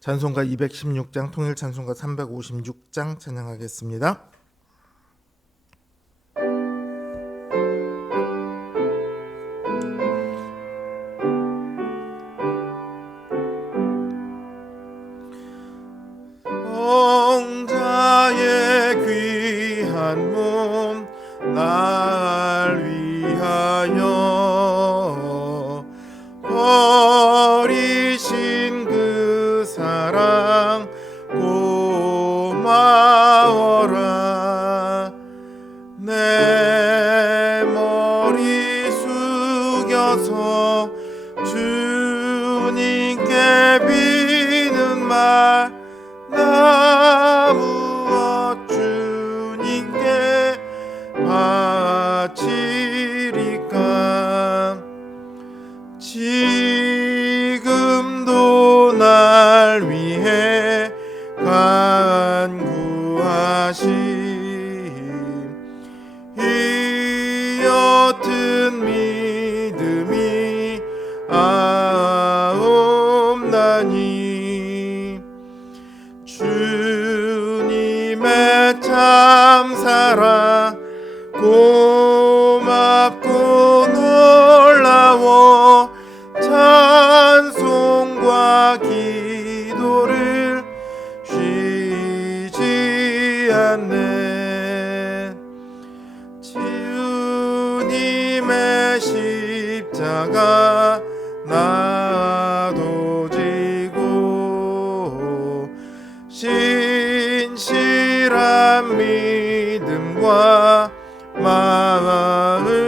찬송가 216장, 통일 찬송가 356장 찬양하겠습니다. 왕자의 귀한 몸 날 위하여 버리신 그 사랑 고마워라. 내 머리 숙여서 주님께 비는 말 나 무엇 주님께 바치리까. 지금도 날 위해 간구하심 이 옅은 믿음이 아옵나니. 주님의 참사랑 고맙고 놀라워 찬송과 기도를 쉬지 않네. 주님의 십자가 나도 지고 신실한 믿음과 마음으로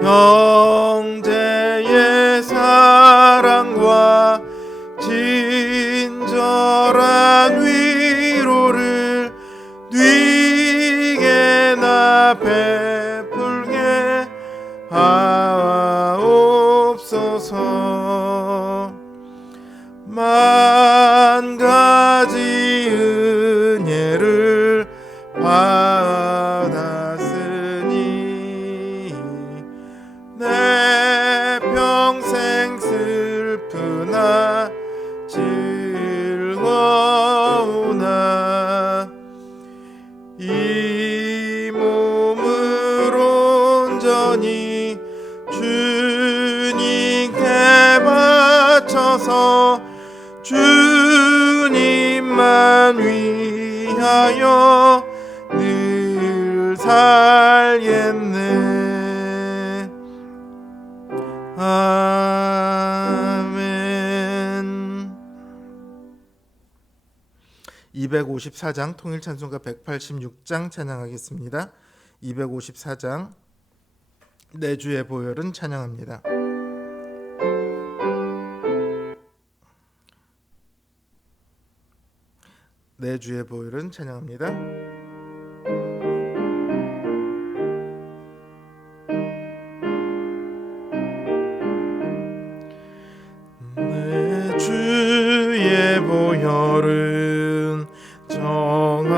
형제의 사랑과 친절한 위로를 네게 나 베풀게 하옵소서. 만 가지 은혜를 받았으니 내 평생 슬프나 즐거우나 이 몸을 온전히 주님께 바쳐서 주님만 위하여 늘 살겠네. 아멘. 254장 통일 찬송가 186장 찬양하겠습니다. 254장 내 주의 보혈은 찬양합니다. 내 주의 보혈은 찬양합니다. 내 주의 보혈은 정하고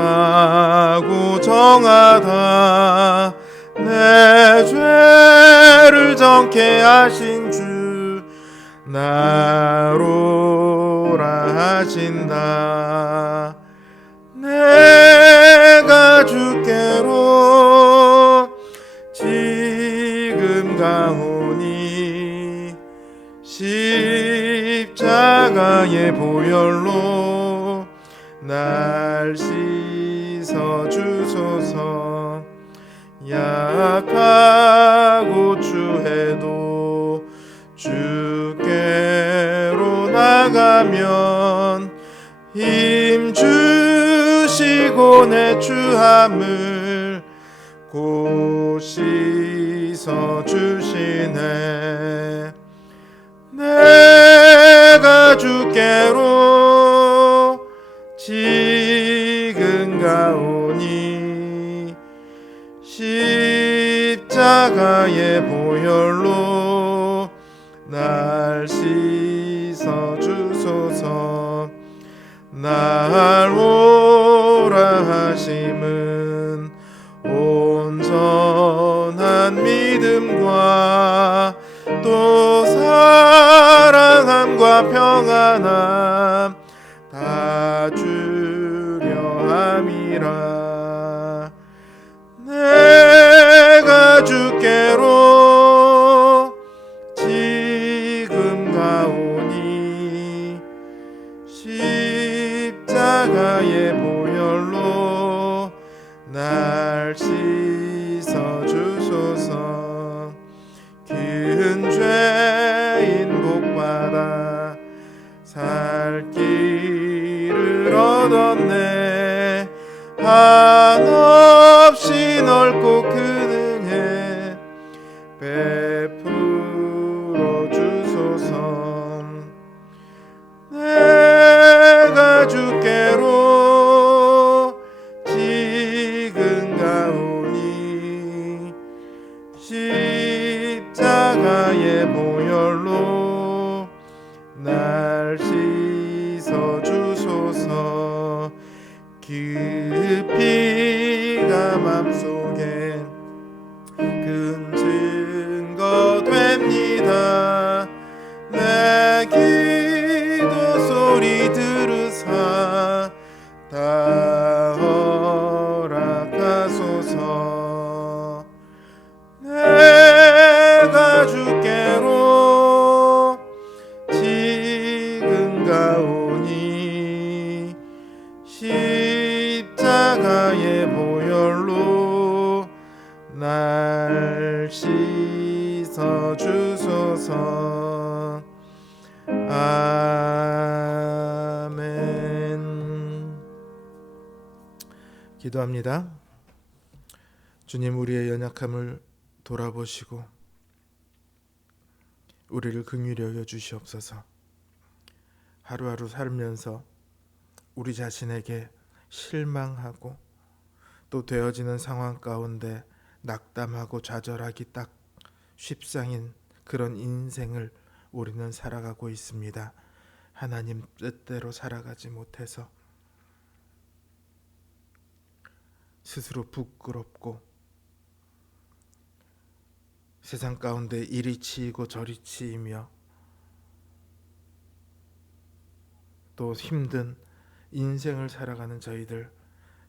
정하다. 내 죄를 정케 하신 주 나로라 하신다. 내가 주께로 지금 가오니 십자가의 보혈로 날 씻어 주소서. 약하고 추해도 주께로 나가면 힘 주시고 내 추함을 곧 씻어 주시네. 내가 주께로 지금 가오니 십자가의 보혈로 날 씻어 주소서. 날 오라 하심은 온전한 믿음과 또 사랑하 평안과 평안함 다 주려 함이라. 내가 주께로 지금 가오니 십자가의 보혈로 날 씻어 주소서. 큰 죄인 복받아 살 길을 얻었네. 한없이 넓고 큰 은혜 베풀어 주소서. 내가 주께로 지금 가오니 십자가의 보혈로 날 씻어 주소서. 그 피가 맘속에 큰 증거 됩니다. 내 기도 소리 들으사 다 허락하소서. 내가 주께로 지금 가오니 십자가의 보혈로 날 씻어 주소서. 아멘. 기도합니다. 주님, 우리의 연약함을 돌아보시고 우리를 긍휼히 여겨 주시옵소서. 하루하루 살면서 우리 자신에게 실망하고 또 되어지는 상황 가운데 낙담하고 좌절하기 딱 쉽상인 그런 인생을 우리는 살아가고 있습니다. 하나님 뜻대로 살아가지 못해서 스스로 부끄럽고 세상 가운데 이리 치이고 저리 치이며 또 힘든 인생을 살아가는 저희들,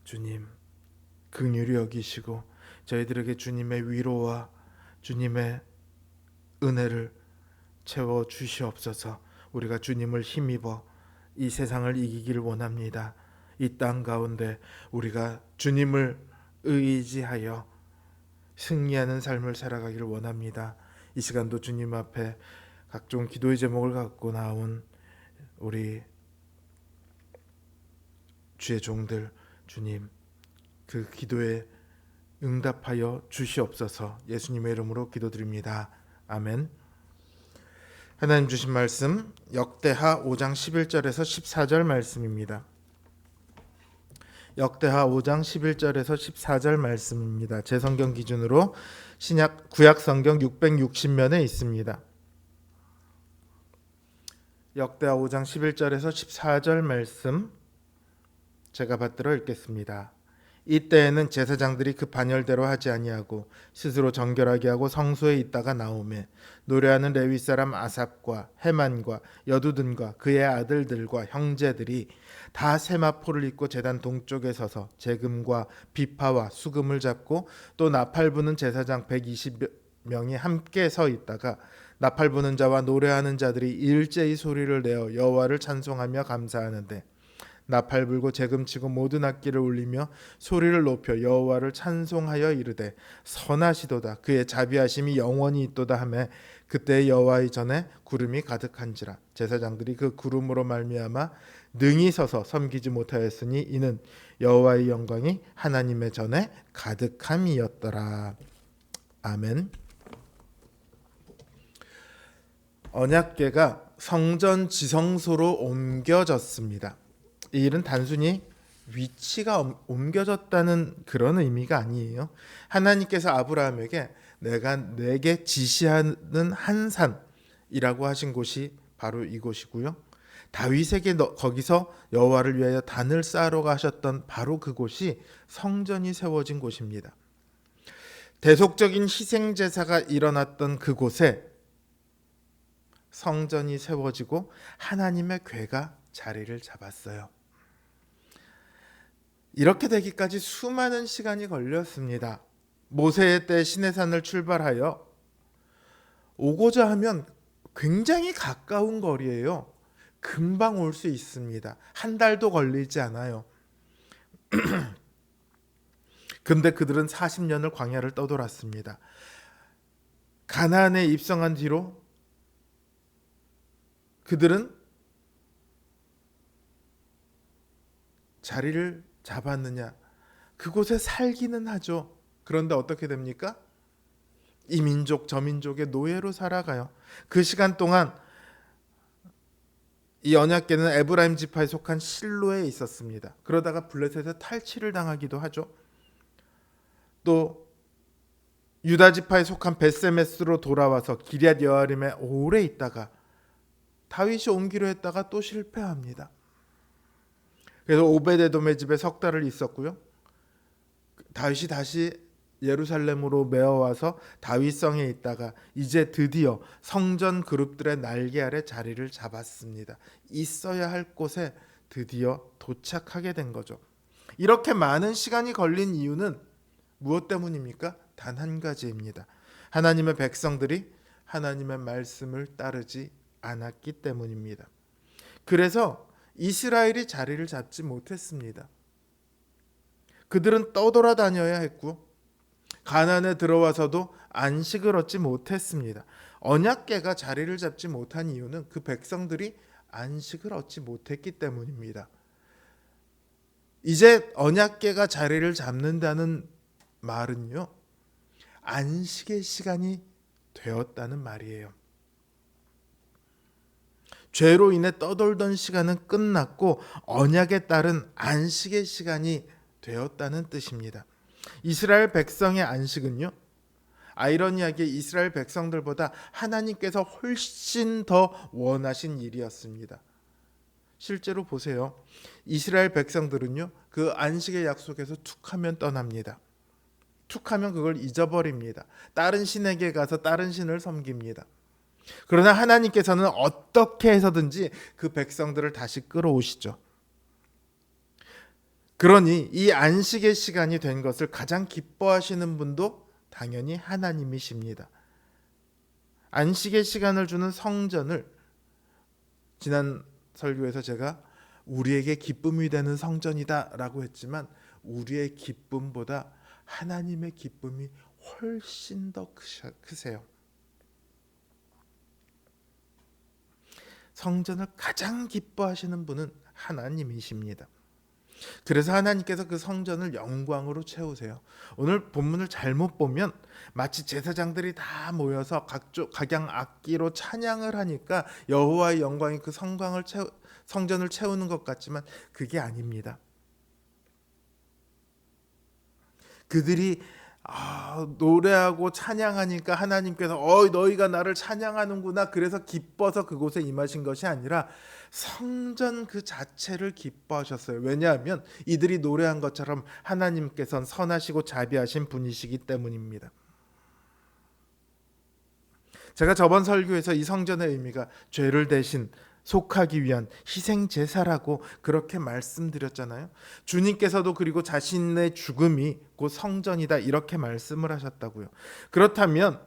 주님 긍휼히 여기시고 저희들에게 주님의 위로와 주님의 은혜를 채워 주시옵소서. 우리가 주님을 힘입어 이 세상을 이기기를 원합니다. 이 땅 가운데 우리가 주님을 의지하여 승리하는 삶을 살아가기를 원합니다. 이 시간도 주님 앞에 각종 기도의 제목을 갖고 나온 우리 주의 종들, 주님 그 기도에 응답하여 주시옵소서. 예수님의 이름으로 기도드립니다. 아멘. 하나님 주신 말씀 역대하 5장 11절에서 14절 말씀입니다. 역대하 5장 11절에서 14절 말씀입니다. 제 성경 기준으로 구약 성경 660면에 있습니다. 역대하 5장 11절에서 14절 말씀 제가 받들어 읽겠습니다. 이때에는 제사장들이 그 반열대로 하지 아니하고 스스로 정결하게 하고 성소에 있다가 나오매 노래하는 레위 사람 아삽과 헤만과 여두둔과 그의 아들들과 형제들이 다 세마포를 입고 제단 동쪽에 서서 제금과 비파와 수금을 잡고 또 나팔 부는 제사장 120명이 함께 서 있다가 나팔 부는 자와 노래하는 자들이 일제히 소리를 내어 여호와를 찬송하며 감사하는데 나팔 불고 재금치고 모든 악기를 울리며 소리를 높여 여호와를 찬송하여 이르되 선하시도다 그의 자비하심이 영원히 있도다 하매 그때 여호와의 전에 구름이 가득한지라. 제사장들이 그 구름으로 말미암아 능히 서서 섬기지 못하였으니 이는 여호와의 영광이 하나님의 전에 가득함이었더라. 아멘. 언약궤가 성전 지성소로 옮겨졌습니다. 이 일은 단순히 위치가 옮겨졌다는 그런 의미가 아니에요. 하나님께서 아브라함에게 내가 내게 지시하는 한 산이라고 하신 곳이 바로 이곳이고요. 다윗에게 거기서 여호와를 위하여 단을 쌓으러 가셨던 바로 그곳이 성전이 세워진 곳입니다. 대속적인 희생제사가 일어났던 그곳에 성전이 세워지고 하나님의 궤가 자리를 잡았어요. 이렇게 되기까지 수많은 시간이 걸렸습니다. 모세의 때 시내산을 출발하여 오고자 하면 굉장히 가까운 거리예요. 금방 올 수 있습니다. 한 달도 걸리지 않아요. 근데 그들은 40년을 광야를 떠돌았습니다. 가나안에 입성한 뒤로 그들은 자리를 잡았느냐? 그곳에 살기는 하죠. 그런데 어떻게 됩니까? 이 민족 저 민족의 노예로 살아가요. 그 시간 동안 이 언약궤는 에브라임 지파에 속한 실로에 있었습니다. 그러다가 블레셋에 탈취를 당하기도 하죠. 또 유다 지파에 속한 베세메스로 돌아와서 기럇 여아림에 오래 있다가 다윗이 옮기려 했다가 또 실패합니다. 그래서 오베데돔의 집에 석 달을 있었고요. 다윗이 다시 예루살렘으로 메어와서 다윗성에 있다가 이제 드디어 성전 그룹들의 날개 아래 자리를 잡았습니다. 있어야 할 곳에 드디어 도착하게 된 거죠. 이렇게 많은 시간이 걸린 이유는 무엇 때문입니까? 단 한 가지입니다. 하나님의 백성들이 하나님의 말씀을 따르지 않았기 때문입니다. 그래서 이스라엘이 자리를 잡지 못했습니다. 그들은 떠돌아다녀야 했고 가나안에 들어와서도 안식을 얻지 못했습니다. 언약궤가 자리를 잡지 못한 이유는 그 백성들이 안식을 얻지 못했기 때문입니다. 이제 언약궤가 자리를 잡는다는 말은요, 안식의 시간이 되었다는 말이에요. 죄로 인해 떠돌던 시간은 끝났고 언약에 따른 안식의 시간이 되었다는 뜻입니다. 이스라엘 백성의 안식은요, 아이러니하게 이스라엘 백성들보다 하나님께서 훨씬 더 원하신 일이었습니다. 실제로 보세요. 이스라엘 백성들은요, 그 안식의 약속에서 툭하면 떠납니다. 툭하면 그걸 잊어버립니다. 다른 신에게 가서 다른 신을 섬깁니다. 그러나 하나님께서는 어떻게 해서든지 그 백성들을 다시 끌어오시죠. 그러니 이 안식의 시간이 된 것을 가장 기뻐하시는 분도 당연히 하나님이십니다. 안식의 시간을 주는 성전을 지난 설교에서 제가 우리에게 기쁨이 되는 성전이다 라고 했지만 우리의 기쁨보다 하나님의 기쁨이 훨씬 더 크세요. 성전을 가장 기뻐하시는 분은 하나님이십니다. 그래서 하나님께서 그 성전을 영광으로 채우세요. 오늘 본문을 잘못 보면 마치 제사장들이 다 모여서 각양 악기로 찬양을 하니까 여호와의 영광이 그 성전을 채우는 것 같지만 그게 아닙니다. 그들이 노래하고 찬양하니까 하나님께서 너희가 나를 찬양하는구나 그래서 기뻐서 그곳에 임하신 것이 아니라 성전 그 자체를 기뻐하셨어요. 왜냐하면 이들이 노래한 것처럼 하나님께서는 선하시고 자비하신 분이시기 때문입니다. 제가 저번 설교에서 이 성전의 의미가 죄를 대신 속하기 위한 희생 제사라고 그렇게 말씀드렸잖아요. 주님께서도 그리고 자신의 죽음이 곧 성전이다 이렇게 말씀을 하셨다고요. 그렇다면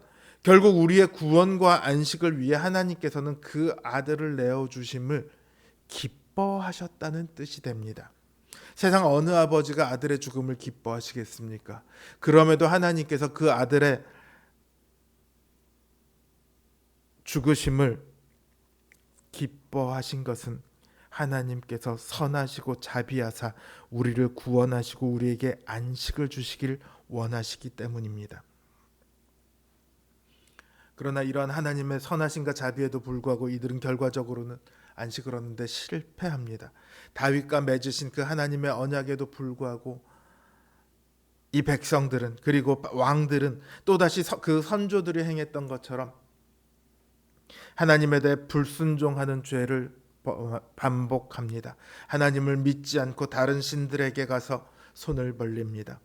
결국 우리의 구원과 안식을 위해 하나님께서는 그 아들을 내어 주심을 기뻐하셨다는 뜻이 됩니다. 세상 어느 아버지가 아들의 죽음을 기뻐하시겠습니까? 그럼에도 하나님께서 그 아들의 죽으심을 기뻐하신 것은 하나님께서 선하시고 자비하사 우리를 구원하시고 우리에게 안식을 주시길 원하시기 때문입니다. 그러나 이러한 하나님의 선하심과 자비에도 불구하고 이들은 결과적으로는 안식을 얻는데 실패합니다. 다윗과 맺으신 그 하나님의 언약에도 불구하고 이 백성들은 그리고 왕들은 또다시 그 선조들이 행했던 것처럼 하나님에 대해 불순종하는 죄를 반복합니다. 하나님을 믿지 않고 다른 신들에게 가서 손을 벌립니다.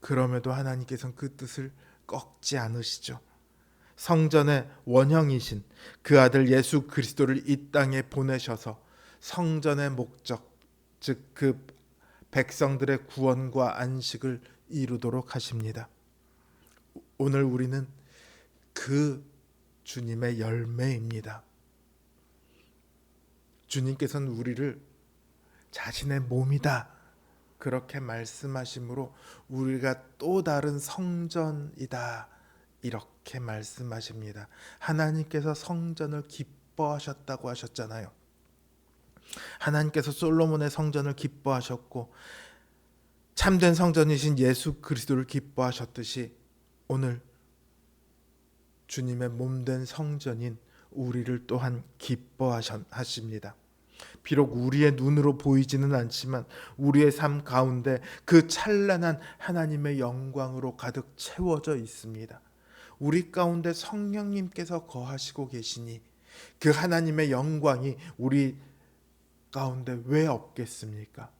그럼에도 하나님께서는 그 뜻을 꺾지 않으시죠. 성전의 원형이신 그 아들 예수 그리스도를 이 땅에 보내셔서 성전의 목적, 즉 그 백성들의 구원과 안식을 이루도록 하십니다. 오늘 우리는 그 주님의 열매입니다. 주님께서는 우리를 자신의 몸이다 그렇게 말씀하심으로 우리가 또 다른 성전이다 이렇게 말씀하십니다. 하나님께서 성전을 기뻐하셨다고 하셨잖아요. 하나님께서 솔로몬의 성전을 기뻐하셨고 참된 성전이신 예수 그리스도를 기뻐하셨듯이 오늘 주님의 몸된 성전인 우리를 또한 기뻐하십니다. 비록 우리의 눈으로 보이지는 않지만 우리의 삶 가운데 그 찬란한 하나님의 영광으로 가득 채워져 있습니다. 우리 가운데 성령님께서 거하시고 계시니 그 하나님의 영광이 우리 가운데 왜 없겠습니까?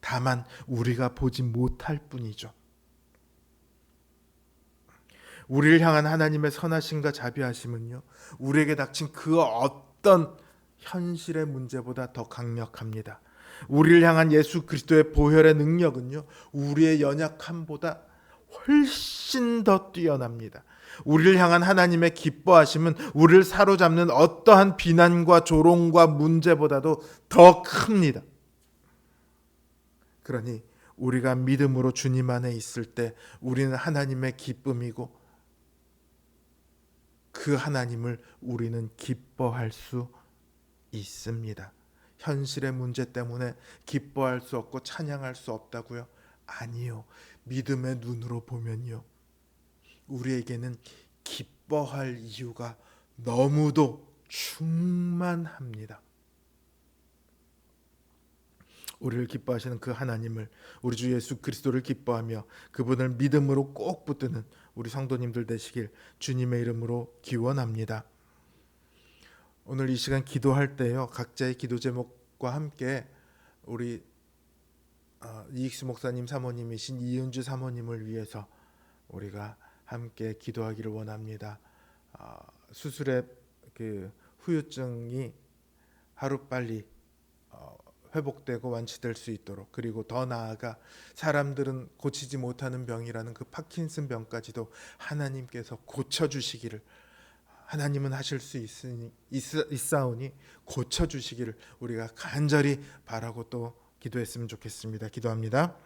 다만 우리가 보지 못할 뿐이죠. 우리를 향한 하나님의 선하심과 자비하심은요, 우리에게 닥친 그 어떤 현실의 문제보다 더 강력합니다. 우리를 향한 예수 그리스도의 보혈의 능력은요, 우리의 연약함보다 훨씬 더 뛰어납니다. 우리를 향한 하나님의 기뻐하심은 우리를 사로잡는 어떠한 비난과 조롱과 문제보다도 더 큽니다. 그러니 우리가 믿음으로 주님 안에 있을 때 우리는 하나님의 기쁨이고 그 하나님을 우리는 기뻐할 수 있습니다. 현실의 문제 때문에 기뻐할 수 없고 찬양할 수 없다고요? 아니요. 믿음의 눈으로 보면요, 우리에게는 기뻐할 이유가 너무도 충만합니다. 우리를 기뻐하시는 그 하나님을, 우리 주 예수 그리스도를 기뻐하며 그분을 믿음으로 꼭 붙드는 우리 성도님들 되시길 주님의 이름으로 기원합니다. 오늘 이 시간 기도할 때요, 각자의 기도 제목과 함께 우리 이익수 목사님 사모님이신 이은주 사모님을 위해서 우리가 함께 기도하기를 원합니다. 수술의 그 후유증이 하루빨리 회복되고 완치될 수 있도록, 그리고 더 나아가 사람들은 고치지 못하는 병이라는 그 파킨슨 병까지도 하나님께서 고쳐주시기를, 하나님은 하실 수 있사오니 고쳐주시기를 우리가 간절히 바라고 또 기도했으면 좋겠습니다. 기도합니다.